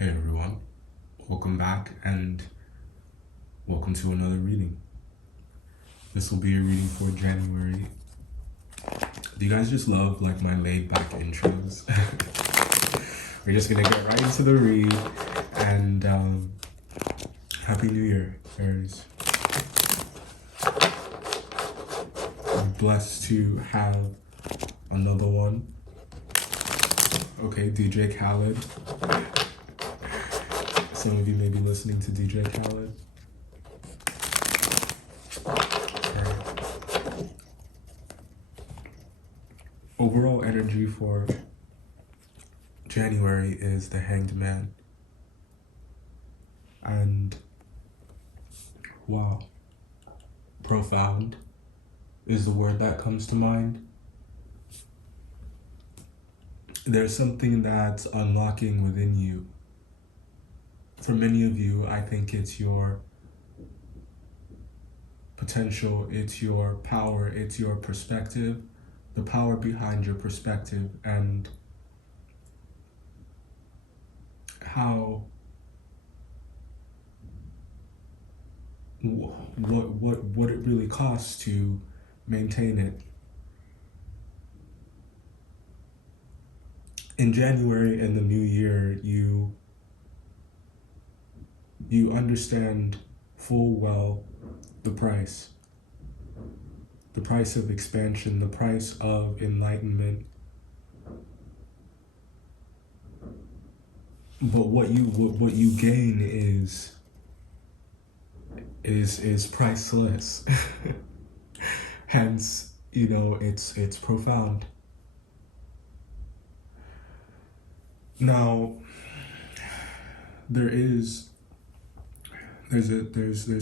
Hey everyone, welcome back and welcome to another reading. This will be a reading for January. Do you guys just love like my laid back intros? We're just gonna get right into the read and Happy New Year, Aries. I'm blessed to have another one. Okay, DJ Khaled. Some of you may be listening to DJ Khaled. Overall energy for January is the Hanged Man. And wow, profound is the word that comes to mind. There's something that's unlocking within you. For many of you, I think it's your potential, it's your power, it's your perspective, the power behind your perspective, and how what it really costs to maintain it. In January and the new year, you understand full well the price of expansion, the price of enlightenment. But what you gain is priceless. Hence, it's profound. Now, there's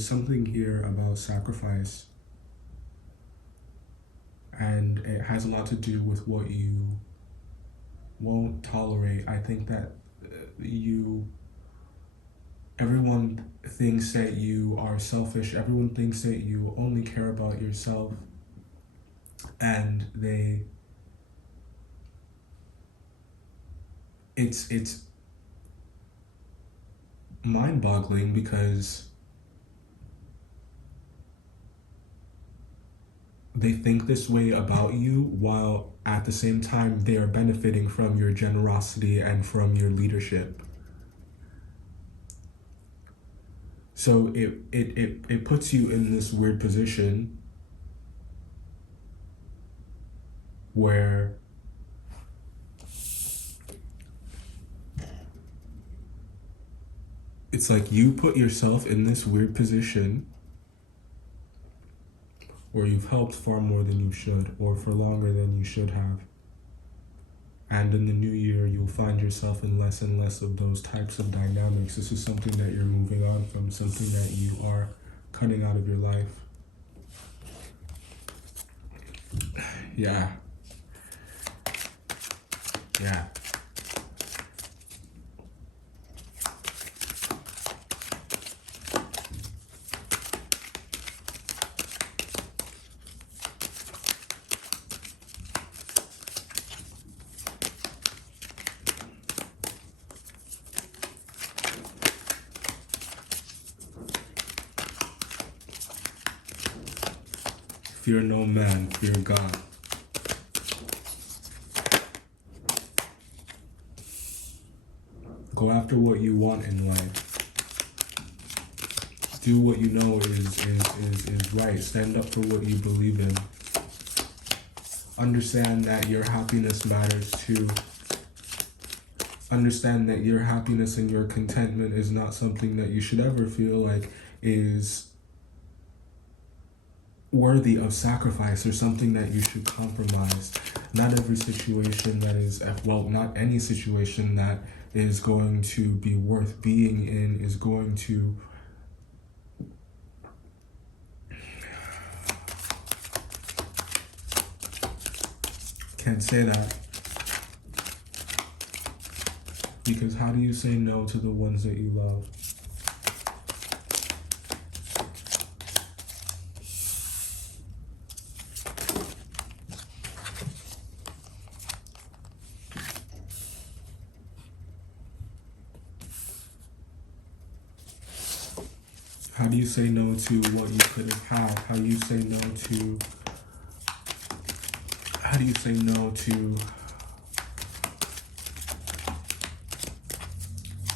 something here about sacrifice, and it has a lot to do with what you won't tolerate. I think that everyone thinks that you are selfish. Everyone thinks that you only care about yourself, and it's mind-boggling because they think this way about you while at the same time they are benefiting from your generosity and from your leadership. So it puts you in this weird position where it's like you put yourself in this weird position where you've helped far more than you should, or for longer than you should have. And in the new year, you'll find yourself in less and less of those types of dynamics. This is something that you're moving on from, something that you are cutting out of your life. Yeah. Fear no man, fear God. Go after what you want in life. Do what you know is right. Stand up for what you believe in. Understand that your happiness matters too. Understand that your happiness and your contentment is not something that you should ever feel like is worthy of sacrifice or something that you should compromise. Not every situation that is, not any situation that is going to be worth being in is going to can't say that, because how do you say no to the ones that you love? How do you say no to what you could have had? How do you say no to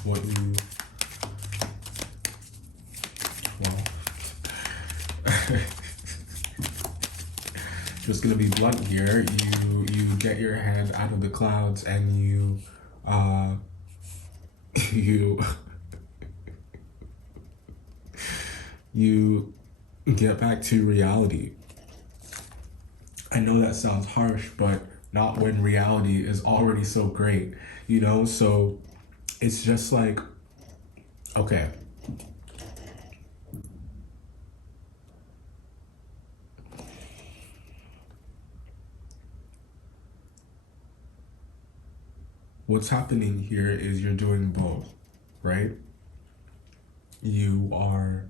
what you, well, just gonna be blunt here. You get your head out of the clouds and you you get back to reality. I know that sounds harsh, but not when reality is already so great, you know? So it's just like, okay. What's happening here is you're doing both, right? You are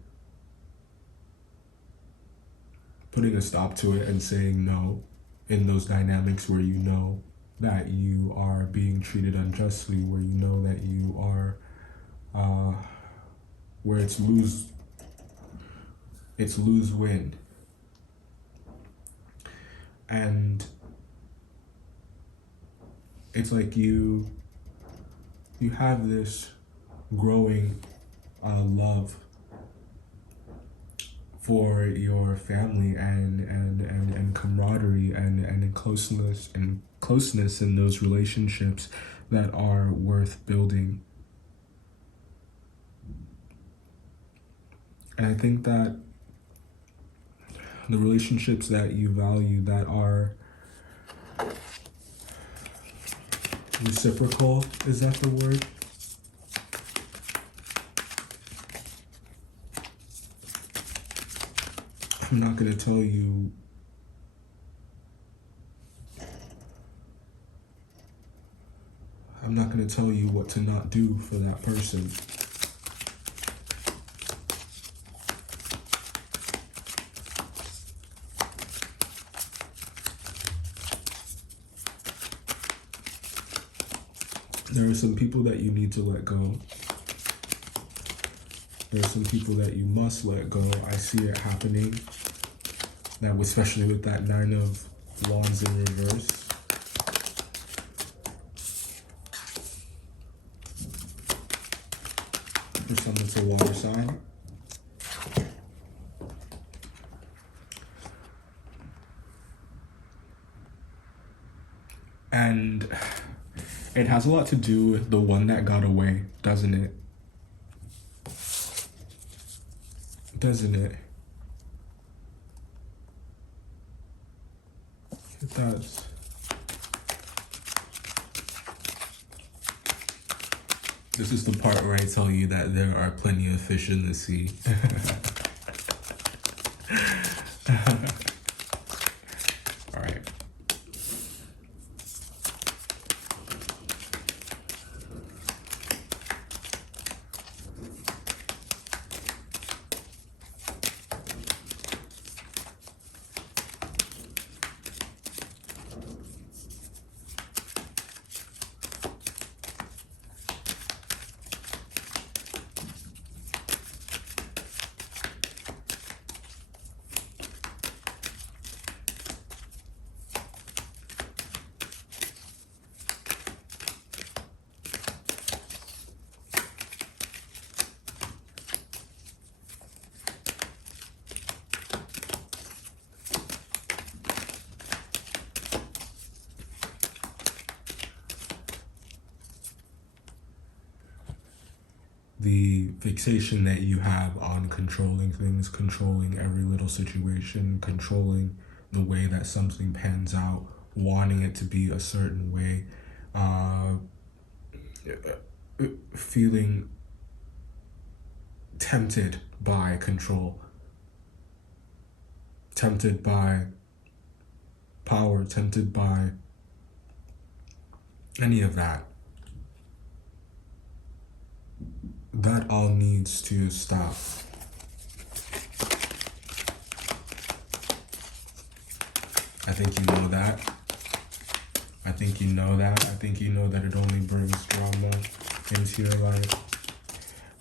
putting a stop to it and saying no in those dynamics where you know that you are being treated unjustly, where you know that you are, where it's lose wind. And it's like you have this growing love for your family and camaraderie and closeness in those relationships that are worth building. And I think that the relationships that you value that are reciprocal, is that the word? I'm not going to tell you what to not do for that person. There are some people that you need to let go. There are some people that you must let go. I see it happening. That, especially with that 9 of Wands in reverse. For someone to water sign. And it has a lot to do with the one that got away, doesn't it? Doesn't it? It does. This is the part where I tell you that there are plenty of fish in the sea. All right. The fixation that you have on controlling things, controlling every little situation, controlling the way that something pans out, wanting it to be a certain way, feeling tempted by control, tempted by power, tempted by any of that. That all needs to stop. I think you know that. I think you know that. I think you know that it only brings drama into your life.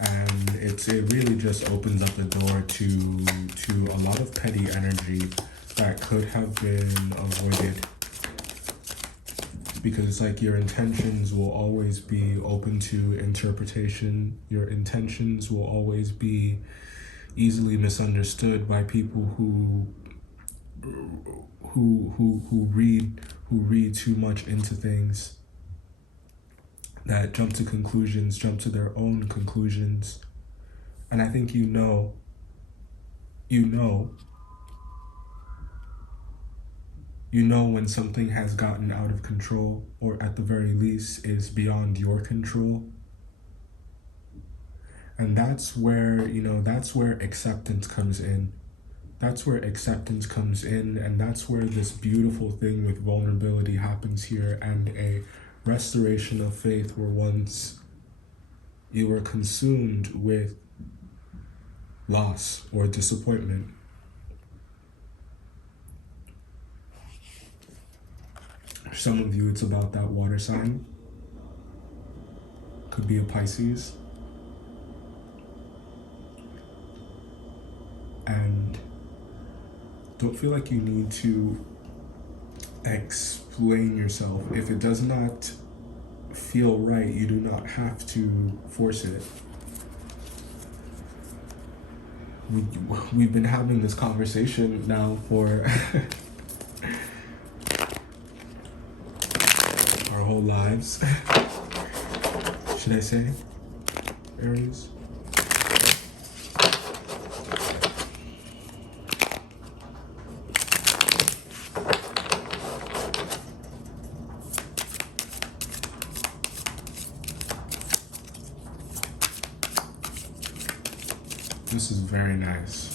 and it really just opens up the door to a lot of petty energy that could have been avoided, because it's like your intentions will always be open to interpretation. Your intentions will always be easily misunderstood by people who read too much into things, that jump to conclusions, jump to their own conclusions. And I think you know when something has gotten out of control, or at the very least is beyond your control. And that's where acceptance comes in. That's where acceptance comes in, and that's where this beautiful thing with vulnerability happens here, and a restoration of faith, where once you were consumed with loss or disappointment. For some of you, it's about that water sign. Could be a Pisces. And don't feel like you need to explain yourself. If it does not feel right, you do not have to force it. We've been having this conversation now for our whole lives. Should I say, Aries? This is very nice.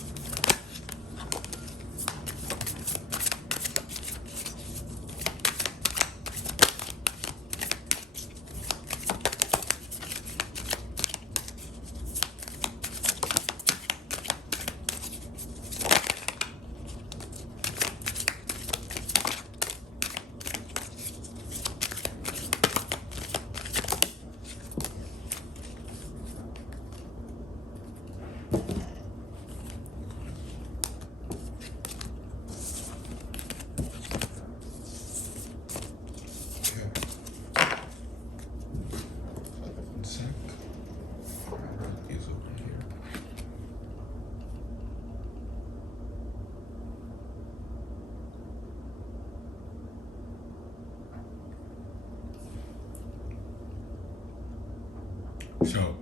So,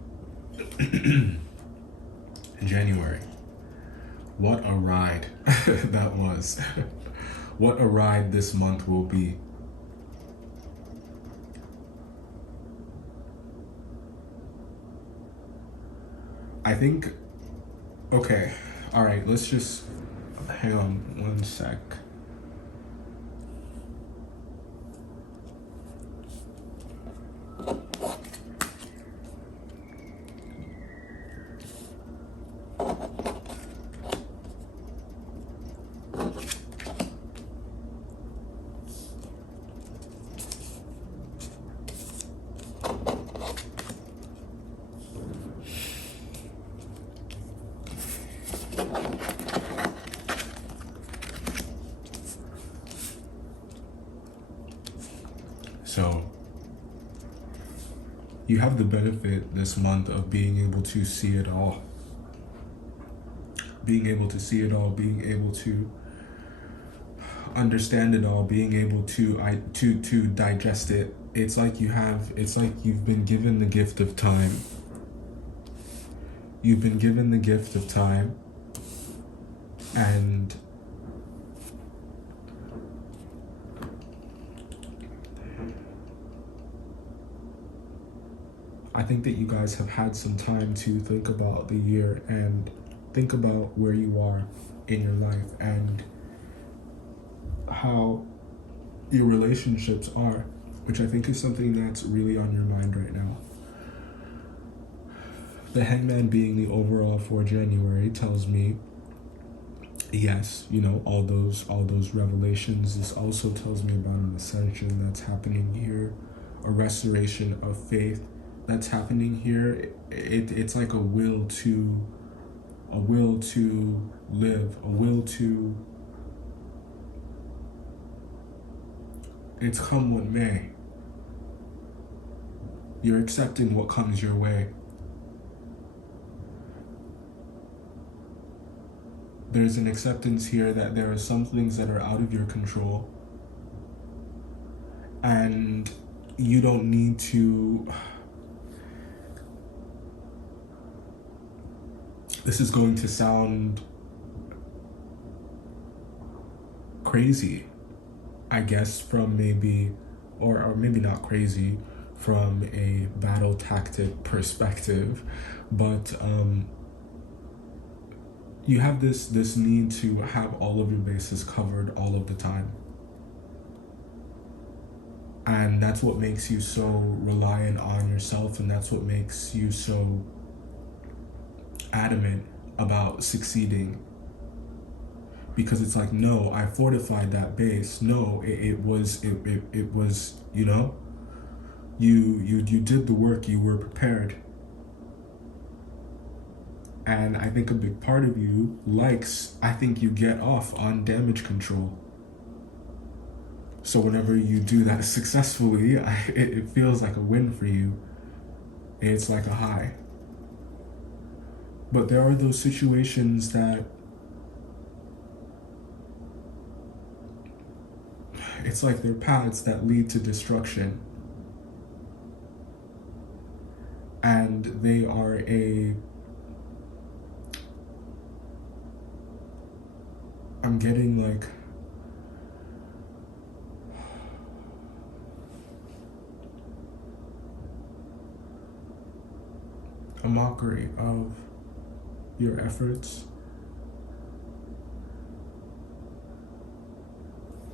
January. What a ride that was. What a ride this month will be. I think, okay, all right, let's just hang on one sec. So, you have the benefit this month of being able to see it all. Being able to see it all, being able to understand it all, being able to digest it. It's like you've been given the gift of time. You've been given the gift of time, and I think that you guys have had some time to think about the year and think about where you are in your life and how your relationships are, which I think is something that's really on your mind right now. The Hangman being the overall for January tells me, yes, all those revelations. This also tells me about an ascension that's happening here, a restoration of faith that's happening here. it's like a will to live, a will to, it's come what may. You're accepting what comes your way. There's an acceptance here that there are some things that are out of your control, and you don't need to, this is going to sound crazy, I guess, from maybe, or maybe not crazy from a battle tactic perspective, but you have this need to have all of your bases covered all of the time. And that's what makes you so reliant on yourself, and that's what makes you so adamant about succeeding. Because it's like, no, I fortified that base. No, it was, you know, you did the work, you were prepared. And I think a big part of you likes, I think you get off on damage control. So whenever you do that successfully, it feels like a win for you. It's like a high. But there are those situations that it's like they're paths that lead to destruction. And they are I'm getting like, a mockery of your efforts.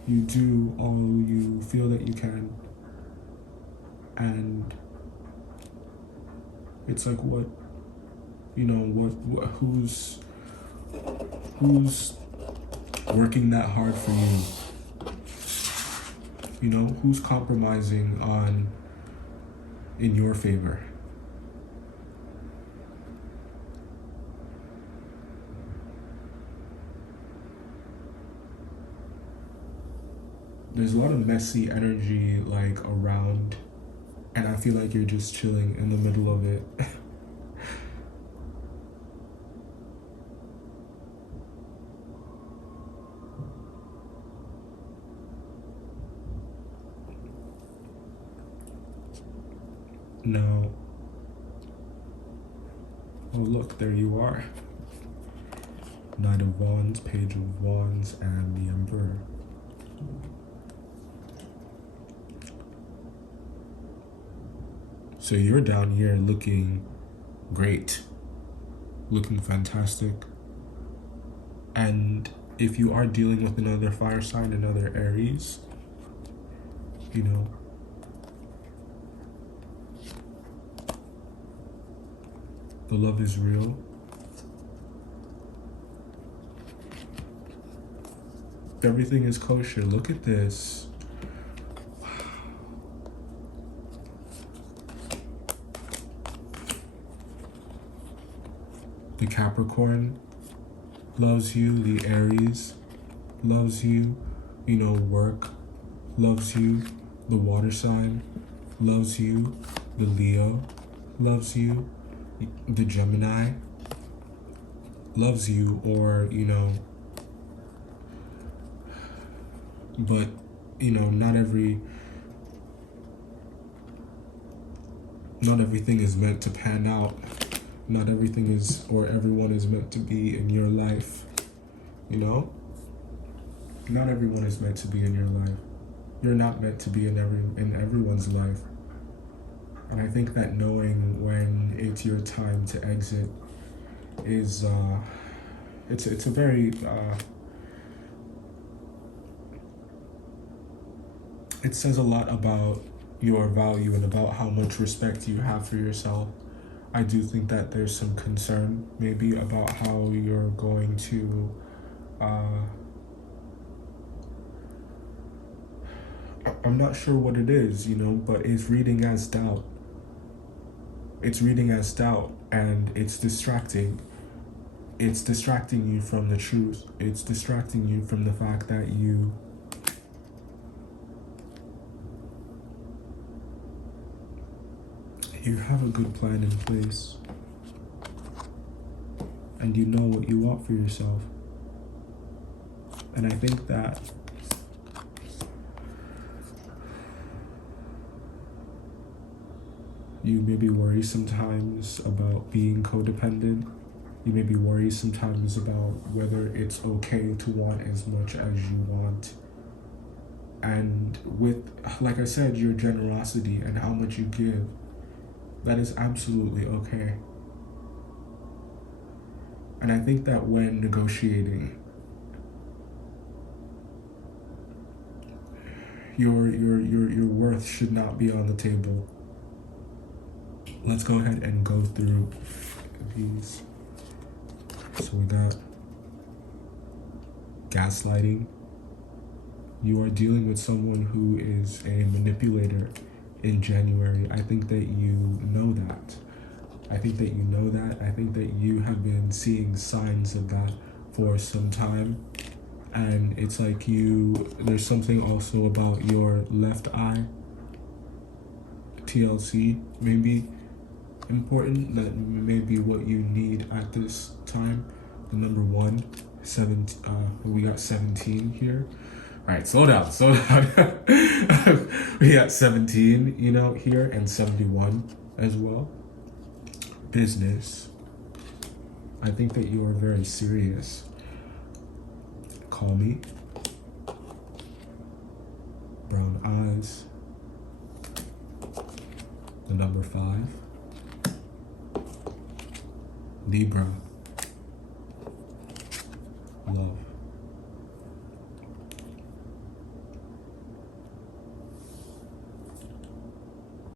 You do all you feel that you can, and it's like, what, you know, what who's working that hard for you? You know, who's compromising in your favor? There's a lot of messy energy like around, and I feel like you're just chilling in the middle of it. Now, oh look, there you are. Knight of Wands, Page of Wands, and the Emperor. So you're down here looking great, looking fantastic. And if you are dealing with another fire sign, another Aries, you know, the love is real. Everything is kosher. Look at this. The Capricorn loves you, the Aries loves you, you know, work loves you, the water sign loves you, the Leo loves you, the Gemini loves you, or, you know, but, you know, not everything is meant to pan out. Not everything is, or everyone is meant to be in your life, you know? Not everyone is meant to be in your life. You're not meant to be in everyone's life. And I think that knowing when it's your time to exit is, it's a very, it says a lot about your value and about how much respect you have for yourself. I do think that there's some concern maybe about how you're going to I'm not sure what it is, you know, but it's reading as doubt. it's reading as doubt, and it's distracting. It's distracting you from the truth. It's distracting you from the fact that you have a good plan in place, and you know what you want for yourself. And I think that you maybe worry sometimes about being codependent. You may be worried sometimes about whether it's okay to want as much as you want. And with, like I said, your generosity and how much you give, that is absolutely okay. And I think that when negotiating, your worth should not be on the table. Let's go ahead and go through these. So we got gaslighting. You are dealing with someone who is a manipulator in January. I think that you know that. I think that you know that. I think that you have been seeing signs of that for some time. And it's like there's something also about your left eye, TLC, maybe important, that may be what you need at this time. The number 1, 7, we got 17 here. All right, slow down. We got 17, here, and 71 as well. Business. I think that you are very serious. Call me. Brown eyes. The number 5. Libra. Love.